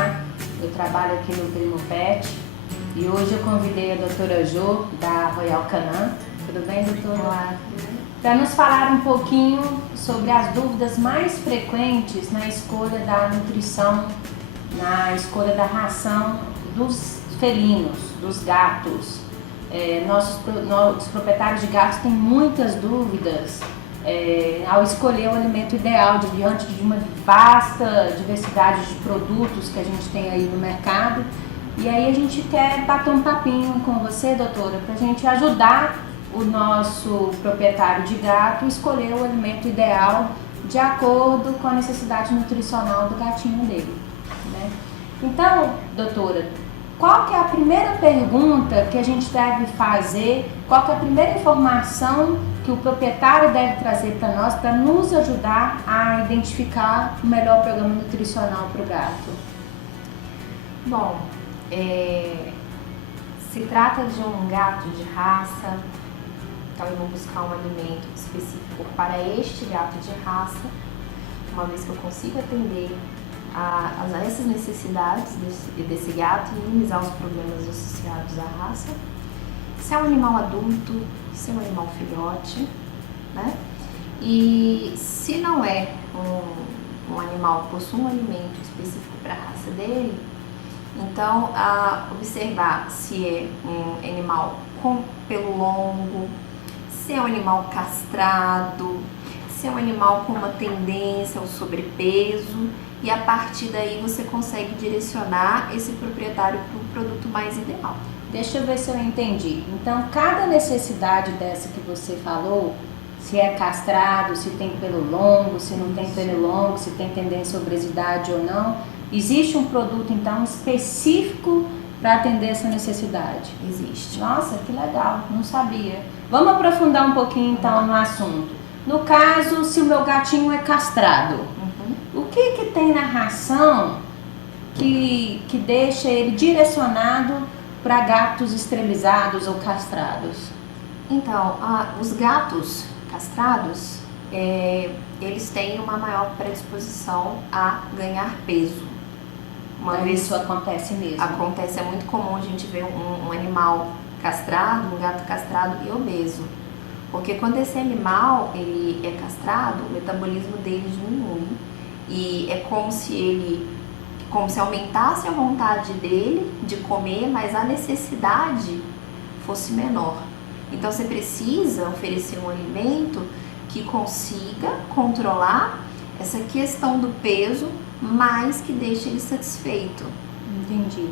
Ceará, eu trabalho aqui no Primo Pet e hoje eu convidei a doutora Jo, da Royal Canin. Tudo bem, doutora? Olá. Para nos falar um pouquinho sobre as dúvidas mais frequentes na escolha da nutrição, na escolha da ração dos felinos, dos gatos. Nossos proprietários de gatos têm muitas dúvidas ao escolher o alimento ideal diante de uma vasta diversidade de produtos que a gente tem aí no mercado. E aí a gente quer bater um papinho com você, doutora, para a gente ajudar o nosso proprietário de gato a escolher o alimento ideal de acordo com a necessidade nutricional do gatinho dele, né? Então, doutora, qual que é a primeira pergunta que a gente deve fazer, qual que é a primeira informação que o proprietário deve trazer para nós para nos ajudar a identificar o melhor programa nutricional para o gato? Bom, se trata de um gato de raça, então eu vou buscar um alimento específico para este gato de raça, uma vez que eu consiga atender a essas necessidades desse gato e minimizar os problemas associados à raça. Se é um animal adulto, se é um animal filhote, né? E se não é um animal que possui um alimento específico para a raça dele, então observar se é um animal com pelo longo, se é um animal castrado, se é um animal com uma tendência ao sobrepeso, e a partir daí você consegue direcionar esse proprietário para o produto mais ideal. Deixa eu ver se eu entendi. Então, cada necessidade dessa que você falou, se é castrado, se tem pelo longo, se não tem pelo longo, se tem tendência à obesidade ou não, existe um produto, então, específico para atender essa necessidade? Existe. Nossa, que legal, não sabia. Vamos aprofundar um pouquinho, então, no assunto. No caso, se o meu gatinho é castrado, o que tem na ração que deixa ele direcionado para gatos esterilizados ou castrados? Então, os gatos castrados, eles têm uma maior predisposição a ganhar peso. Isso acontece mesmo? Acontece, é muito comum a gente ver um animal castrado, um gato castrado e obeso. Porque quando esse animal ele é castrado, o metabolismo dele diminui. E é como se aumentasse a vontade dele de comer, mas a necessidade fosse menor. Então você precisa oferecer um alimento que consiga controlar essa questão do peso, mas que deixe ele satisfeito. Entendi.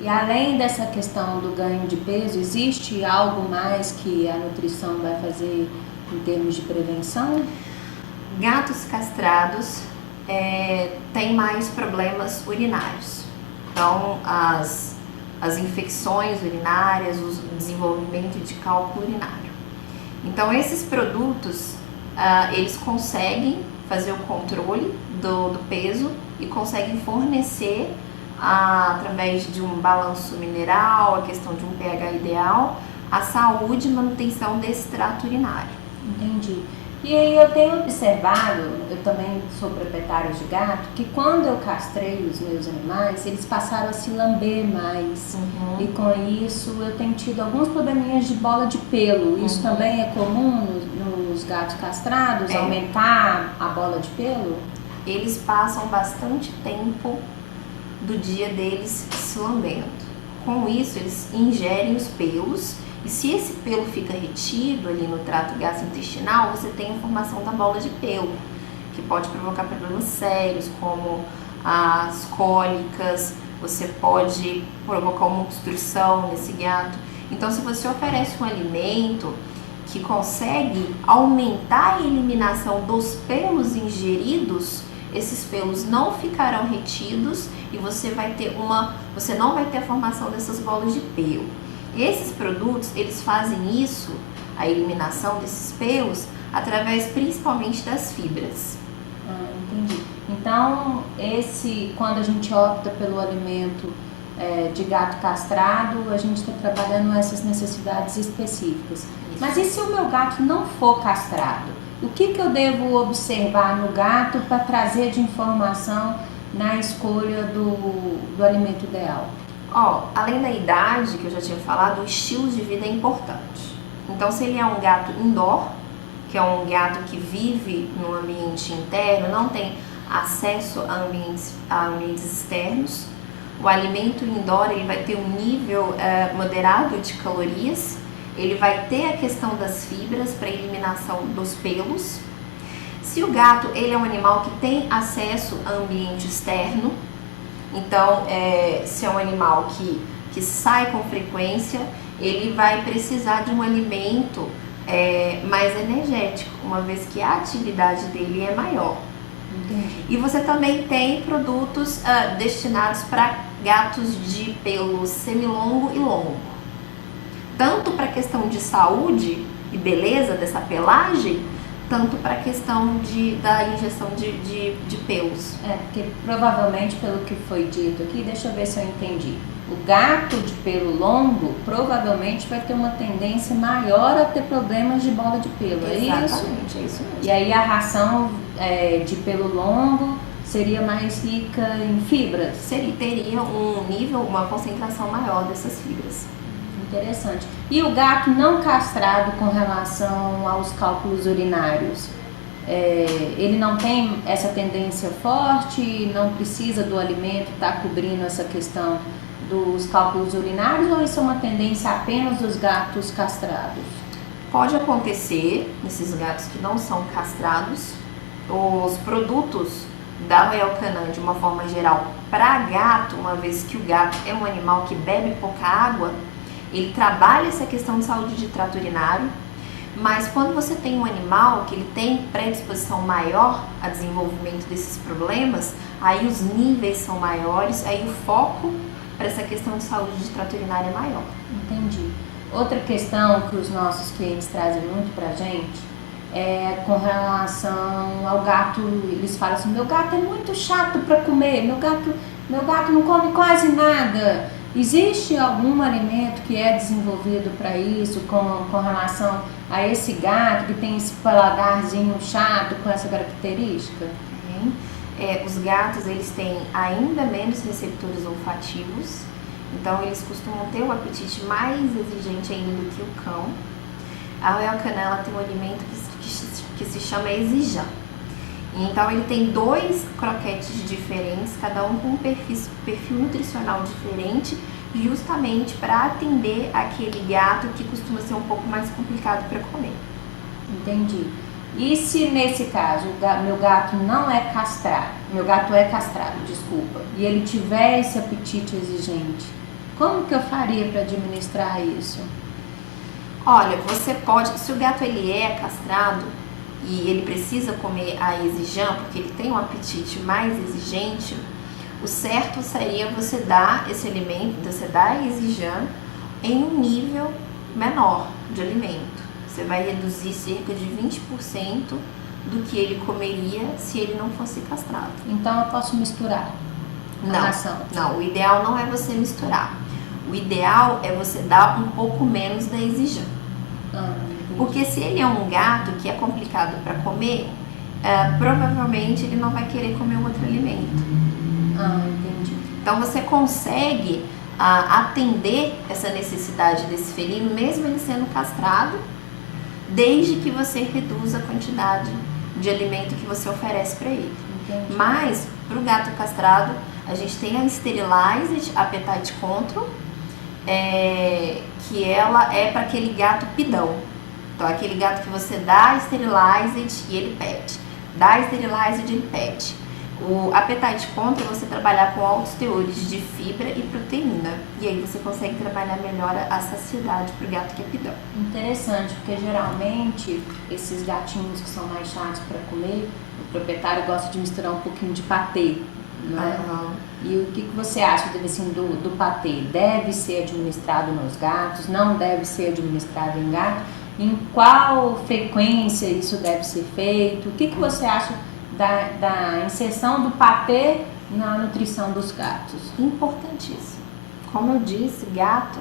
E além dessa questão do ganho de peso, existe algo mais que a nutrição vai fazer em termos de prevenção? Gatos castrados têm mais problemas urinários. Então, as infecções urinárias, o desenvolvimento de cálculo urinário. Então, esses produtos, eles conseguem fazer o controle do peso e conseguem fornecer, através de um balanço mineral, a questão de um pH ideal, a saúde e manutenção desse trato urinário. Entendi. E aí eu tenho observado, eu também sou proprietária de gato, que quando eu castrei os meus animais, eles passaram a se lamber mais. E com isso eu tenho tido alguns probleminhas de bola de pelo. Isso também é comum nos gatos castrados, aumentar a bola de pelo? Eles passam bastante tempo do dia deles se lambendo. Com isso, eles ingerem os pelos. E se esse pelo fica retido ali no trato gastrointestinal, você tem a formação da bola de pelo, que pode provocar problemas sérios, como as cólicas, você pode provocar uma obstrução nesse gato. Então, se você oferece um alimento que consegue aumentar a eliminação dos pelos ingeridos, esses pelos não ficarão retidos e você não vai ter a formação dessas bolas de pelo. Esses produtos, eles fazem isso, a eliminação desses pelos, através principalmente das fibras. Entendi. Então, quando a gente opta pelo alimento de gato castrado, a gente está trabalhando essas necessidades específicas. Isso. Mas e se o meu gato não for castrado? O que eu devo observar no gato para trazer de informação na escolha do do alimento ideal? Além da idade, que eu já tinha falado, o estilo de vida é importante. Então, se ele é um gato indoor, que é um gato que vive no ambiente interno, não tem acesso a ambientes externos, o alimento indoor ele vai ter um nível moderado de calorias, ele vai ter a questão das fibras para eliminação dos pelos. Se o gato ele é um animal que tem acesso a ambiente externo, então se é um animal que sai com frequência, ele vai precisar de um alimento mais energético, uma vez que a atividade dele é maior. Entendi. E você também tem produtos destinados para gatos de pelo semilongo e longo. Tanto para a questão de saúde e beleza dessa pelagem, tanto para a questão da injeção de pelos. Porque provavelmente, pelo que foi dito aqui, deixa eu ver se eu entendi. O gato de pelo longo provavelmente vai ter uma tendência maior a ter problemas de bola de pelo, é isso? Exatamente, é isso mesmo. E aí a ração de pelo longo seria mais rica em fibras? Teria um nível, uma concentração maior dessas fibras. Interessante. E o gato não castrado com relação aos cálculos urinários? Ele não tem essa tendência forte, não precisa do alimento estar cobrindo essa questão dos cálculos urinários, ou isso é uma tendência apenas dos gatos castrados? Pode acontecer nesses gatos que não são castrados. Os produtos da Royal Canin, de uma forma geral, para gato, uma vez que o gato é um animal que bebe pouca água, ele trabalha essa questão de saúde de trato urinário, mas quando você tem um animal que ele tem predisposição maior a desenvolvimento desses problemas, aí os níveis são maiores, aí o foco para essa questão de saúde de trato urinário é maior. Entendi. Outra questão que os nossos clientes trazem muito pra gente é com relação ao gato. Eles falam assim: meu gato é muito chato para comer, meu gato não come quase nada. Existe algum alimento que é desenvolvido para isso, com relação a esse gato que tem esse paladarzinho chato com essa característica? Os gatos eles têm ainda menos receptores olfativos, então eles costumam ter um apetite mais exigente ainda do que o cão. A Royal Canin ela tem um alimento que se chama Exigeant. Então ele tem 2 croquetes diferentes, cada um com um perfil nutricional diferente, justamente para atender aquele gato que costuma ser um pouco mais complicado para comer. Entendi. E se nesse caso meu gato não é castrado, meu gato é castrado, desculpa, e ele tiver esse apetite exigente, como que eu faria para administrar isso? Olha, você pode, se o gato ele é castrado e ele precisa comer a Exigeant, porque ele tem um apetite mais exigente, o certo seria você dar esse alimento, você dar a Exigeant em um nível menor de alimento. Você vai reduzir cerca de 20% do que ele comeria se ele não fosse castrado. Então eu posso misturar a ração? Não, o ideal não é você misturar. O ideal é você dar um pouco menos da Exigeant. Porque se ele é um gato que é complicado para comer, provavelmente ele não vai querer comer um outro alimento. Entendi. Então você consegue atender essa necessidade desse felino, mesmo ele sendo castrado, desde que você reduza a quantidade de alimento que você oferece para ele. Entendi. Mas, para o gato castrado, a gente tem a Sterilized Appetite Control, que ela é para aquele gato pidão. Então, aquele gato que você dá Sterilized e ele pede. Dá Sterilized e ele pede. O Appetite Control é você trabalhar com altos teores de fibra e proteína. E aí você consegue trabalhar melhor a saciedade para o gato que é pidão. Interessante, porque geralmente esses gatinhos que são mais chatos para comer, o proprietário gosta de misturar um pouquinho de patê, não é? E o que você acha assim, do patê? Deve ser administrado nos gatos? Não deve ser administrado em gato? Em qual frequência isso deve ser feito? O que você acha da inserção do patê na nutrição dos gatos? Importantíssimo. Como eu disse, gato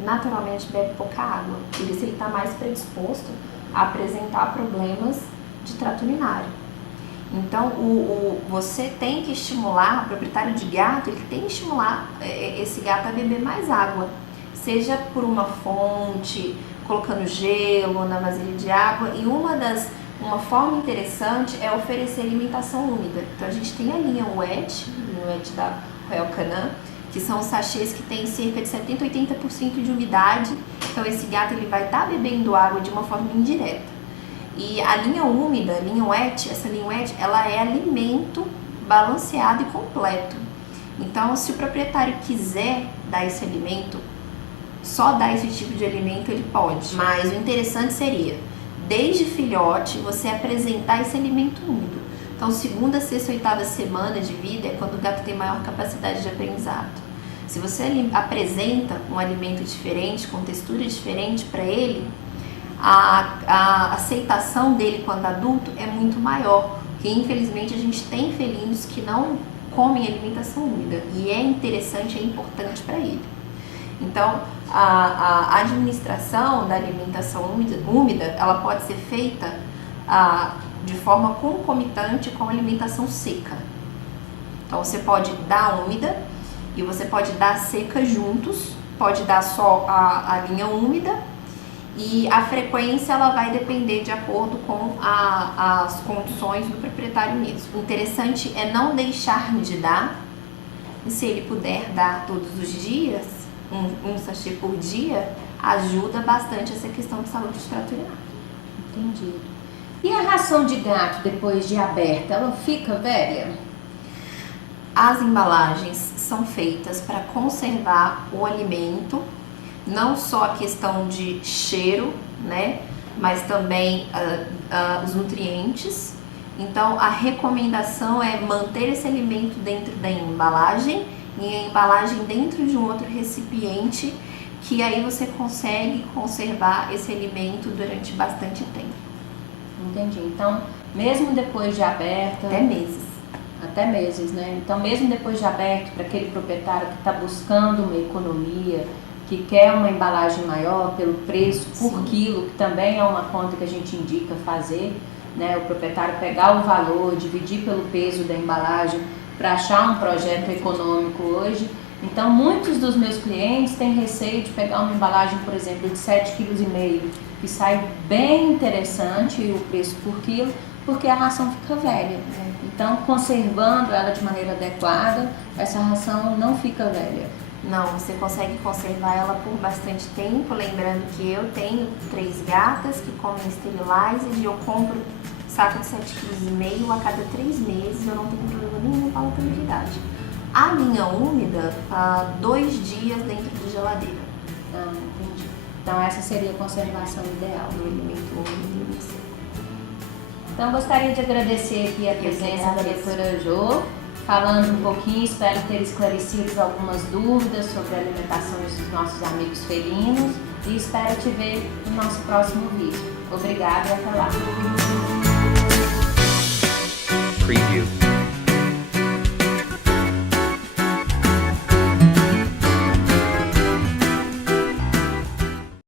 naturalmente bebe pouca água, por isso ele está mais predisposto a apresentar problemas de trato urinário. Então, você tem que estimular, o proprietário de gato, ele tem que estimular esse gato a beber mais água. Seja por uma fonte, colocando gelo na vasilha de água. E uma forma interessante é oferecer alimentação úmida. Então, a gente tem a linha Wet da Royal Canin, que são os sachês que tem cerca de 70 a 80% de umidade. Então, esse gato ele vai estar bebendo água de uma forma indireta. E a linha úmida, essa linha wet, ela é alimento balanceado e completo. Então, se o proprietário quiser dar esse alimento, só dar esse tipo de alimento ele pode. Mas o interessante seria, desde filhote, você apresentar esse alimento úmido. Então, segunda, sexta, oitava semana de vida é quando o gato tem maior capacidade de aprendizado. Se você apresenta um alimento diferente, com textura diferente para ele, a aceitação dele quando adulto é muito maior, porque infelizmente a gente tem felinos que não comem alimentação úmida e é interessante, é importante para ele. Então, a administração da alimentação úmida, ela pode ser feita de forma concomitante com a alimentação seca. Então, você pode dar úmida e você pode dar seca juntos, pode dar só a linha úmida. E a frequência ela vai depender de acordo com as condições do proprietário mesmo. O interessante é não deixar de dar, e se ele puder dar todos os dias, um sachê por dia, ajuda bastante essa questão de saúde de trato urinário. Entendi. E a ração de gato depois de aberta, ela fica velha? As embalagens são feitas para conservar o alimento, não só a questão de cheiro, né, mas também os nutrientes. Então, a recomendação é manter esse alimento dentro da embalagem e a embalagem dentro de um outro recipiente, que aí você consegue conservar esse alimento durante bastante tempo. Entendi. Então, mesmo depois de aberta... Até meses. Até meses, né? Então, mesmo depois de aberto, para aquele proprietário que está buscando uma economia, que quer uma embalagem maior pelo preço por Sim. quilo, que também é uma conta que a gente indica fazer, né? O proprietário pegar o valor, dividir pelo peso da embalagem para achar um projeto econômico hoje. Então, muitos dos meus clientes têm receio de pegar uma embalagem, por exemplo, de 7,5 kg, que sai bem interessante o preço por quilo, porque a ração fica velha. Então, conservando ela de maneira adequada, essa ração não fica velha. Não, você consegue conservar ela por bastante tempo, lembrando que eu tenho 3 gatas que comem Sterilizer e eu compro saco de 7,5 kg a cada 3 meses, eu não tenho problema nenhum com a palatabilidade. A linha úmida, 2 dias dentro de geladeira. Ah, entendi. Então essa seria a conservação ideal No alimento úmido. Então gostaria de agradecer aqui a presença da doutora Jo, falando um pouquinho, espero ter esclarecido algumas dúvidas sobre a alimentação dos nossos amigos felinos e espero te ver no nosso próximo vídeo. Obrigada e até lá! Preview.